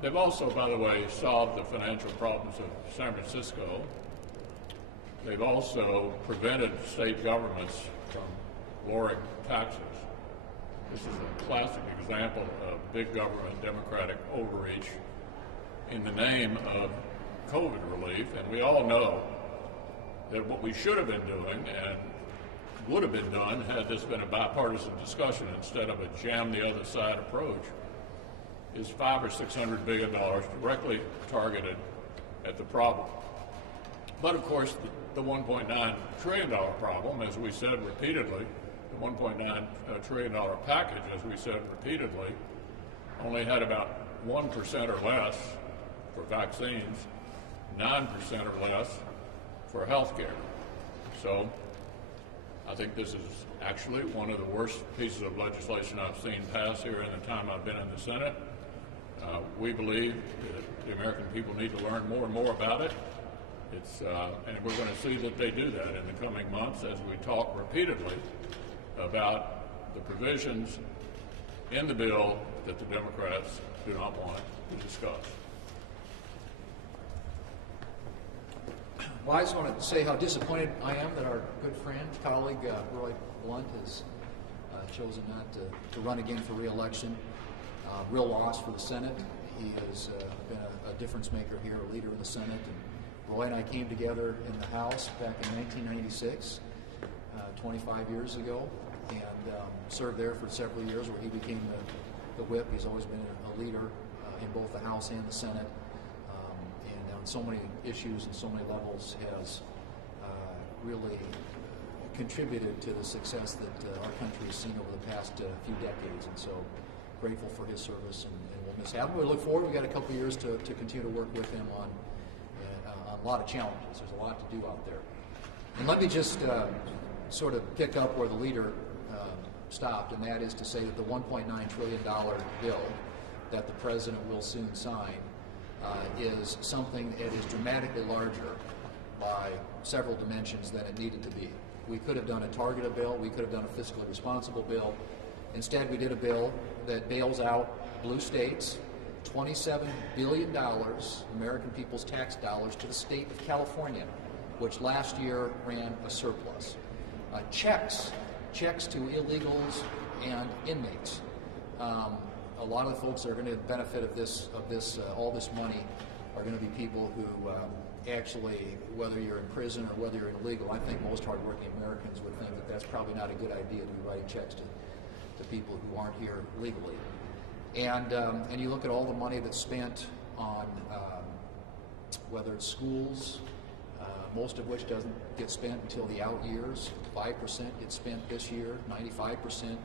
They've also, by the way, solved the financial problems of San Francisco. They've also prevented state governments from lowering taxes. This is a classic example of big government democratic overreach in the name of COVID relief, and we all know that what we should have been doing and would have been done had this been a bipartisan discussion instead of a jam the other side approach is $500 or $600 billion directly targeted at the problem. But of course, the $1.9 trillion problem, as we said repeatedly, the $1.9 trillion package, as we said repeatedly, only had about 1% or less for vaccines, 9% or less for health care. So I think this is actually one of the worst pieces of legislation I've seen pass here in the time I've been in the Senate. We believe that the American people need to learn more and more about it. And we're going to see that they do that in the coming months as we talk repeatedly about the provisions in the bill that the Democrats do not want to discuss. Well, I just want to say how disappointed I am that our good friend, colleague, Roy Blunt has chosen not to run again for re-election. Real loss for the Senate. He has been a difference maker here, a leader of the Senate. And Roy and I came together in the House back in 1996, 25 years ago, and served there for several years where he became the whip. He's always been a leader in both the House and the Senate. And on so many issues and so many levels has really contributed to the success that our country has seen over the past few decades. And so grateful for his service, and we'll miss him. We look forward. We've got a couple years to continue to work with him on a lot of challenges. There's a lot to do out there. And let me just sort of pick up where the leader stopped, and that is to say that the $1.9 trillion bill that the president will soon sign is something that is dramatically larger by several dimensions than it needed to be. We could have done a targeted bill. We could have done a fiscally responsible bill. Instead, we did a bill that bails out blue states, $27 billion, American people's tax dollars, to the state of California, which last year ran a surplus. Checks to illegals and inmates. A lot of the folks that are going to benefit of this, all this money, are going to be people who actually, whether you're in prison or whether you're illegal, I think most hardworking Americans would think that that's probably not a good idea to be writing checks to people who aren't here legally. And you look at all the money that's spent on whether it's schools, most of which doesn't get spent until the out years. 5% gets spent this year, 95%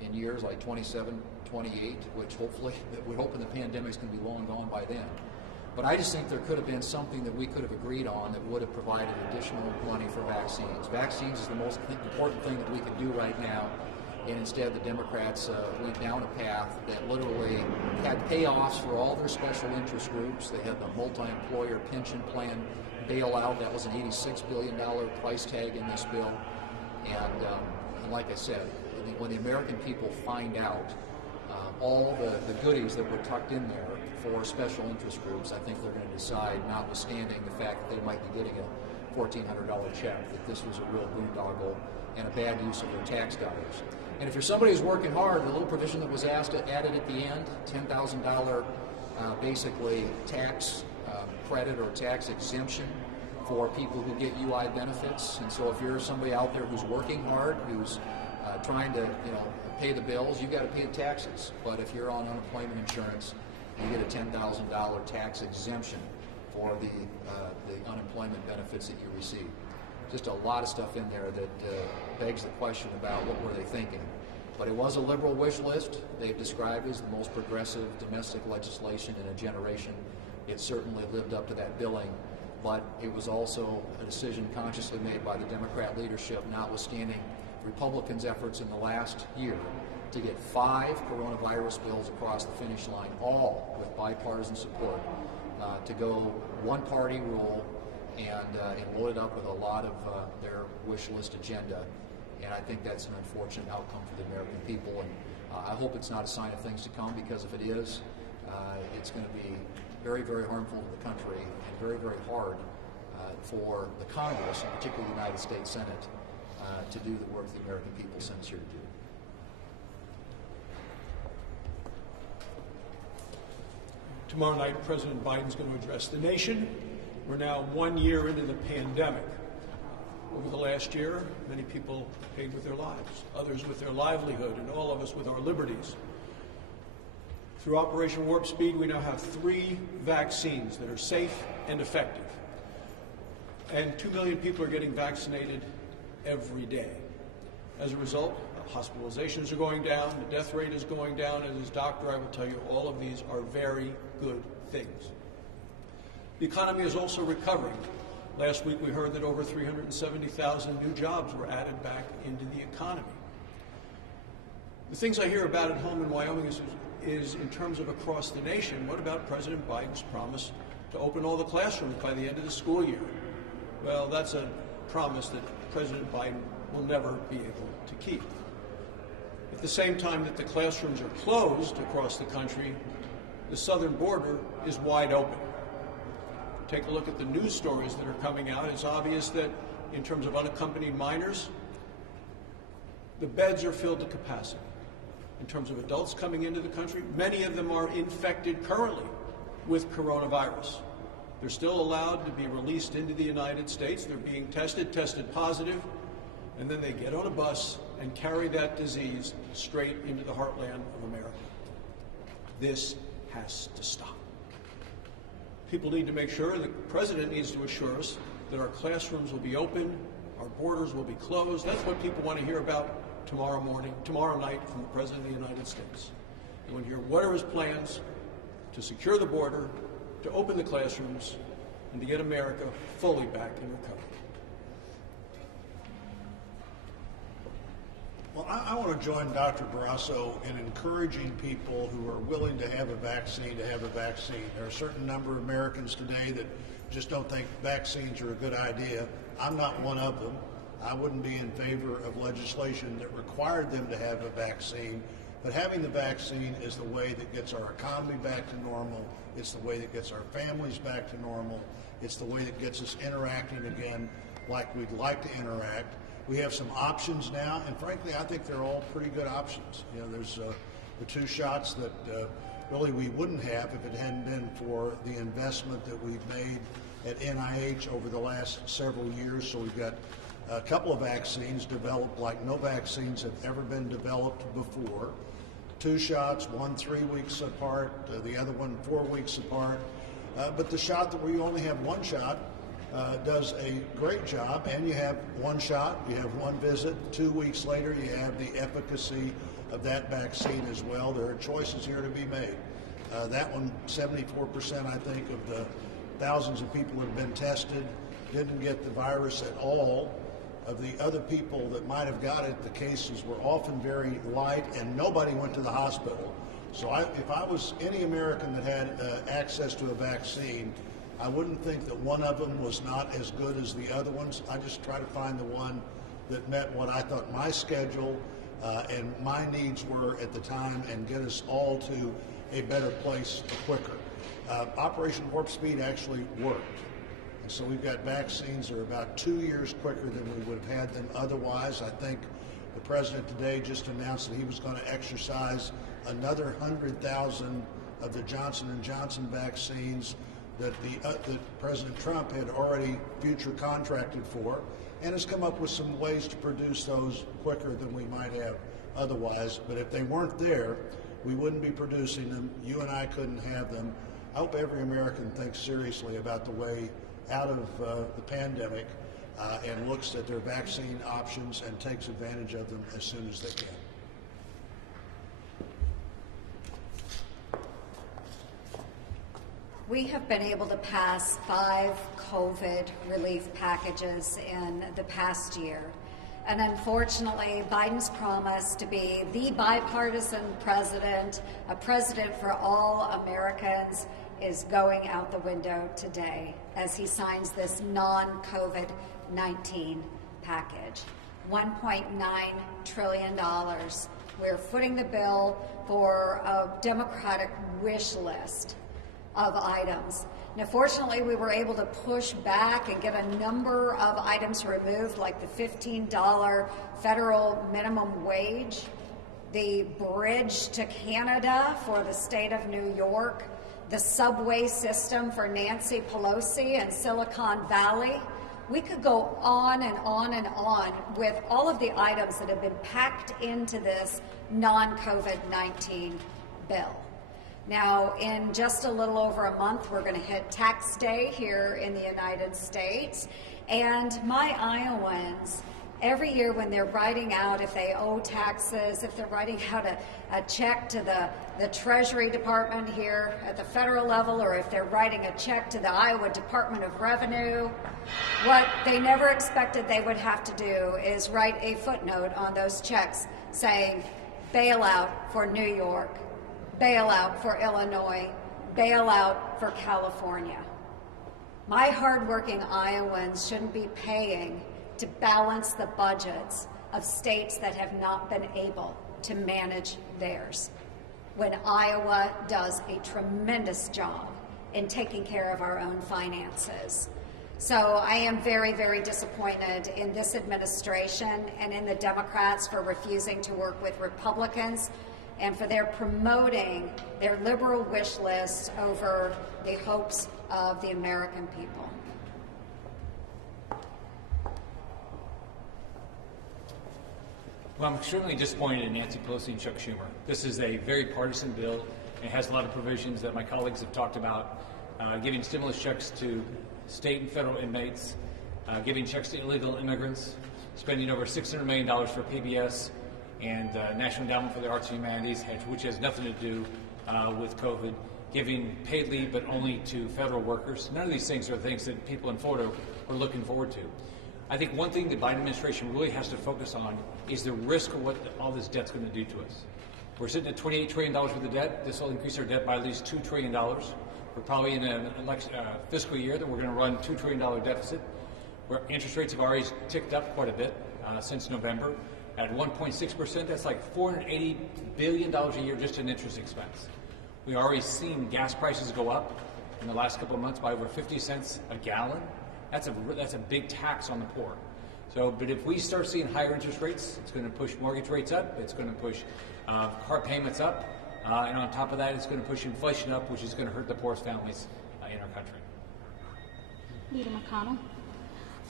in years like 27, 28, which hopefully, we're hoping the pandemic's going to be long gone by then. But I just think there could have been something that we could have agreed on that would have provided additional money for vaccines. Vaccines is the most important thing that we could do right now. And instead, the Democrats went down a path that literally had payoffs for all their special interest groups. They had the multi-employer pension plan bailout. That was an $86 billion price tag in this bill. And like I said, when the American people find out all the goodies that were tucked in there for special interest groups, I think they're going to decide, notwithstanding the fact that they might be getting a $1,400 check, that this was a real boondoggle and a bad use of their tax dollars. And if you're somebody who's working hard, the little provision that was added at the end, $10,000 basically tax credit or tax exemption for people who get UI benefits. And so if you're somebody out there who's working hard, who's trying to pay the bills, you've got to pay the taxes. But if you're on unemployment insurance, you get a $10,000 tax exemption for the unemployment benefits that you receive. Just a lot of stuff in there that begs the question about what were they thinking. But it was a liberal wish list. They've described it as the most progressive domestic legislation in a generation. It certainly lived up to that billing, but it was also a decision consciously made by the Democrat leadership, notwithstanding Republicans' efforts in the last year to get 5 coronavirus bills across the finish line, all with bipartisan support, to go one-party rule and load it up with a lot of their wish list agenda. And I think that's an unfortunate outcome for the American people. And I hope it's not a sign of things to come, because if it is, it's going to be very, very harmful to the country and very, very hard for the Congress, and particularly the United States Senate, to do the work the American people sent us here to do. Tomorrow night, President Biden's going to address the nation. We're now 1 year into the pandemic. Over the last year, many people paid with their lives, others with their livelihood, and all of us with our liberties. Through Operation Warp Speed, we now have 3 vaccines that are safe and effective. And 2 million people are getting vaccinated every day. As a result, hospitalizations are going down, the death rate is going down, and as a doctor, I will tell you all of these are very good things. The economy is also recovering. Last week we heard that over 370,000 new jobs were added back into the economy. The things I hear about at home in Wyoming is in terms of across the nation, what about President Biden's promise to open all the classrooms by the end of the school year? Well, that's a promise that President Biden will never be able to keep. At the same time that the classrooms are closed across the country, the southern border is wide open. Take a look at the news stories that are coming out. It's obvious that in terms of unaccompanied minors, the beds are filled to capacity. In terms of adults coming into the country, many of them are infected currently with coronavirus. They're still allowed to be released into the United States. They're being tested positive, and then they get on a bus and carry that disease straight into the heartland of America. This has to stop. People need to make sure, the president needs to assure us that our classrooms will be open, our borders will be closed. That's what people want to hear about tomorrow night from the President of the United States. They want to hear what are his plans to secure the border, to open the classrooms, and to get America fully back in recovery. Well, I want to join Dr. Barrasso in encouraging people who are willing to have a vaccine to have a vaccine. There are a certain number of Americans today that just don't think vaccines are a good idea. I'm not one of them. I wouldn't be in favor of legislation that required them to have a vaccine, but having the vaccine is the way that gets our economy back to normal. It's the way that gets our families back to normal. It's the way that gets us interacting again like we'd like to interact. We have some options now, and frankly, I think they're all pretty good options. You know, there's the 2 shots that really we wouldn't have if it hadn't been for the investment that we've made at NIH over the last several years. So we've got a couple of vaccines developed like no vaccines have ever been developed before. 2 shots, one 3 weeks apart, the other one 4 weeks apart. But the shot that we only have 1 shot does a great job, and you have 1 shot, you have 1 visit. 2 weeks later, you have the efficacy of that vaccine as well. There are choices here to be made. That one, 74%, I think, of the thousands of people who have been tested didn't get the virus at all. Of the other people that might have got it, the cases were often very light, and nobody went to the hospital. So if I was any American that had access to a vaccine, I wouldn't think that one of them was not as good as the other ones. I just try to find the one that met what I thought my schedule and my needs were at the time and get us all to a better place quicker. Operation Warp Speed actually worked. And so we've got vaccines that are about 2 years quicker than we would have had them otherwise. I think the president today just announced that he was going to exercise another 100,000 of the Johnson & Johnson vaccines that President Trump had already future contracted for, and has come up with some ways to produce those quicker than we might have otherwise. But if they weren't there, we wouldn't be producing them. You and I couldn't have them. I hope every American thinks seriously about the way out of the pandemic and looks at their vaccine options and takes advantage of them as soon as they can. We have been able to pass 5 COVID relief packages in the past year. And unfortunately, Biden's promise to be the bipartisan president, a president for all Americans, is going out the window today as he signs this non-COVID-19 package. $1.9 trillion We're footing the bill for a Democratic wish list of items. Now, fortunately, we were able to push back and get a number of items removed, like the $15 federal minimum wage, the bridge to Canada for the state of New York, the subway system for Nancy Pelosi and Silicon Valley. We could go on and on and on with all of the items that have been packed into this non-COVID-19 bill. Now, in just a little over a month, we're going to hit tax day here in the United States. And my Iowans, every year when they're writing out if they owe taxes, if they're writing out a check to the Treasury Department here at the federal level, or if they're writing a check to the Iowa Department of Revenue, what they never expected they would have to do is write a footnote on those checks saying, bailout for New York, bailout for Illinois, bailout for California. My hardworking Iowans shouldn't be paying to balance the budgets of states that have not been able to manage theirs, when Iowa does a tremendous job in taking care of our own finances. So I am very, very disappointed in this administration and in the Democrats for refusing to work with Republicans and for their promoting their liberal wish list over the hopes of the American people. Well, I'm extremely disappointed in Nancy Pelosi and Chuck Schumer. This is a very partisan bill. It has a lot of provisions that my colleagues have talked about, giving stimulus checks to state and federal inmates, giving checks to illegal immigrants, spending over $600 million for PBS and National Endowment for the Arts and Humanities, which has nothing to do with COVID, giving paid leave but only to federal workers. None of these things are things that people in Florida are looking forward to. I think one thing the Biden administration really has to focus on is the risk of what all this debt's going to do to us. We're sitting at $28 trillion worth of debt. This will increase our debt by at least $2 trillion. We're probably in an fiscal year that we're going to run $2 trillion deficit, where interest rates have already ticked up quite a bit since November. At 1.6%, that's like $480 billion a year just in interest expense. We've already seen gas prices go up in the last couple of months by over 50 cents a gallon. That's a big tax on the poor. So, but if we start seeing higher interest rates, it's going to push mortgage rates up. It's going to push car payments up. And on top of that, it's going to push inflation up, which is going to hurt the poorest families in our country. Leader McConnell.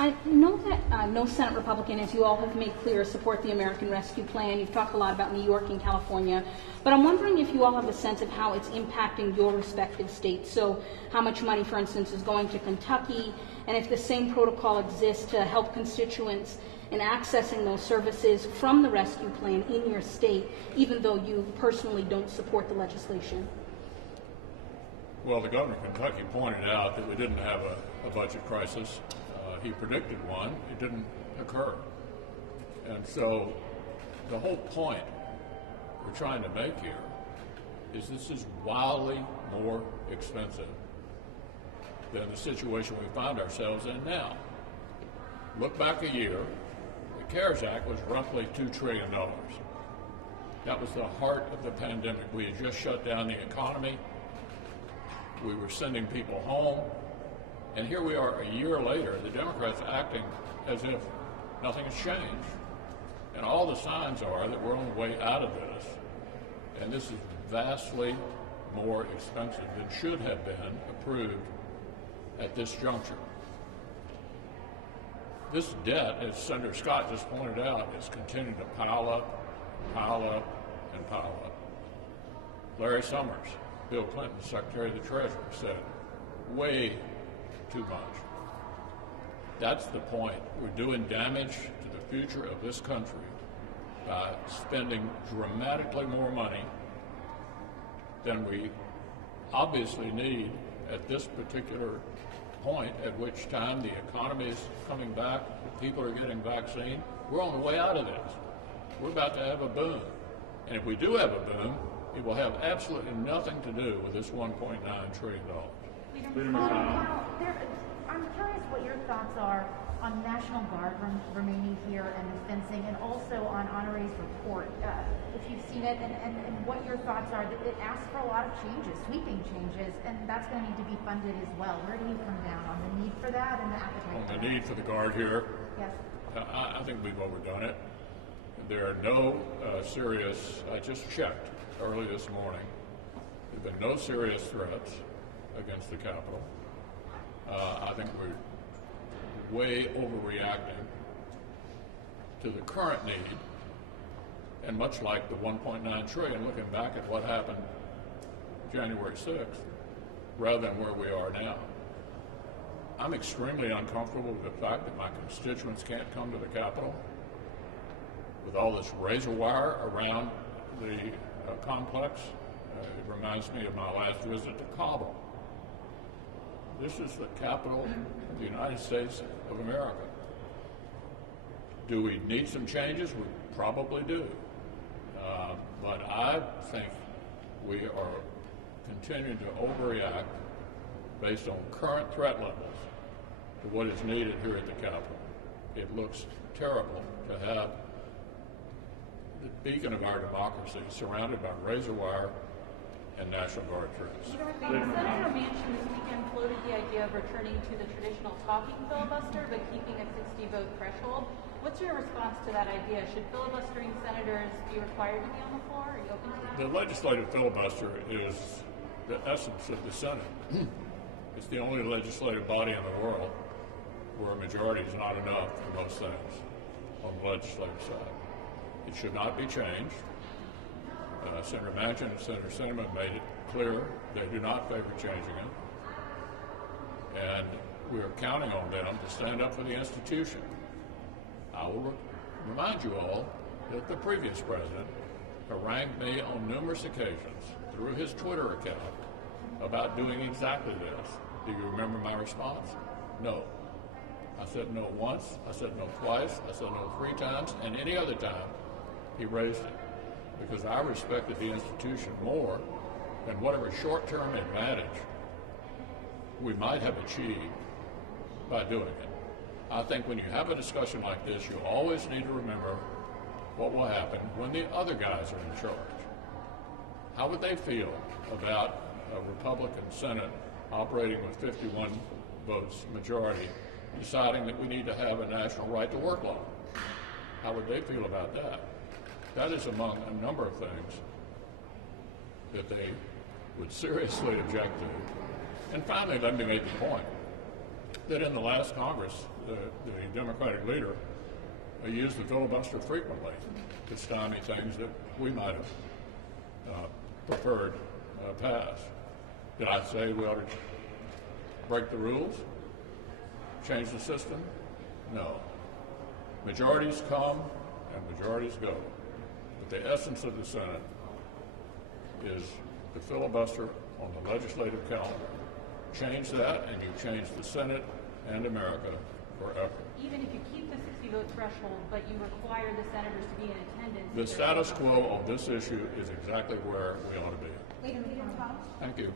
I know that no Senate Republican, as you all have made clear, support the American Rescue Plan. You've talked a lot about New York and California. But I'm wondering if you all have a sense of how it's impacting your respective states. So how much money, for instance, is going to Kentucky, and if the same protocol exists to help constituents in accessing those services from the rescue plan in your state, even though you personally don't support the legislation. Well, the governor of Kentucky pointed out that we didn't have a budget crisis. He predicted one. It didn't occur. And so the whole point we're trying to make here is this is wildly more expensive than the situation we find ourselves in now. Look back a year, the CARES Act was roughly $2 trillion. That was the heart of the pandemic. We had just shut down the economy. We were sending people home. And here we are a year later, the Democrats acting as if nothing has changed. And all the signs are that we're on the way out of this. And this is vastly more expensive than should have been approved at this juncture. This debt, as Senator Scott just pointed out, is continuing to pile up, and pile up. Larry Summers, Bill Clinton's Secretary of the Treasury, said way too much. That's the point. We're doing damage to the future of this country by spending dramatically more money than we obviously need at this particular point, at which time the economy is coming back, people are getting vaccine. We're on the way out of this. We're about to have a boom. And if we do have a boom, it will have absolutely nothing to do with this $1.9 trillion. Leader McConnell, I'm curious what your thoughts are on National Guard remaining here and the fencing, and also on Honore's report, if you've seen it, and what your thoughts are. It asks for a lot of changes, sweeping changes, and that's going to need to be funded as well. Where do you come down on the need for that and the appetite On for the that? need for the Guard here, Yes. I think we've overdone it. There are no serious, I just checked early this morning, there have been no serious threats against the Capitol. I think we're way overreacting to the current need, and much like the 1.9 trillion, looking back at what happened January 6th, rather than where we are now. I'm extremely uncomfortable with the fact that my constituents can't come to the Capitol with all this razor wire around the complex. It reminds me of my last visit to Kabul. This is the capital of the United States of America. Do we need some changes? We probably do. But I think we are continuing to overreact based on current threat levels to what is needed here at the Capitol. It looks terrible to have the beacon of our democracy surrounded by razor wire and National Guard troops. Senator Manchin this weekend floated the idea of returning to the traditional talking filibuster, but keeping a 60-vote threshold. What's your response to that idea? Should filibustering senators be required to be on the floor? Are you open to that? The legislative filibuster is the essence of the Senate. It's the only legislative body in the world where a majority is not enough for most things on the legislative side. It should not be changed. Senator Manchin and Senator Sinema made it clear they do not favor changing it. And we are counting on them to stand up for the institution. I will remind you all that the previous president harangued me on numerous occasions through his Twitter account about doing exactly this. Do you remember my response? No. I said no once, I said no twice, I said no 3 times, and any other time he raised it. Because I respected the institution more than whatever short-term advantage we might have achieved by doing it. I think when you have a discussion like this, you always need to remember what will happen when the other guys are in charge. How would they feel about a Republican Senate operating with 51 votes majority, deciding that we need to have a national right to work law? How would they feel about that? That is among a number of things that they would seriously object to. And finally, let me make the point that in the last Congress, the Democratic leader used the filibuster frequently to stymie things that we might have preferred pass. Did I say we ought to break the rules, change the system? No. Majorities come and majorities go. But the essence of the Senate is the filibuster on the legislative calendar. Change that and you change the Senate and America forever. Even if you keep the 60-vote threshold, but you require the senators to be in attendance. The status quo on this issue is exactly where we ought to be. Leader McConnell. Thank you.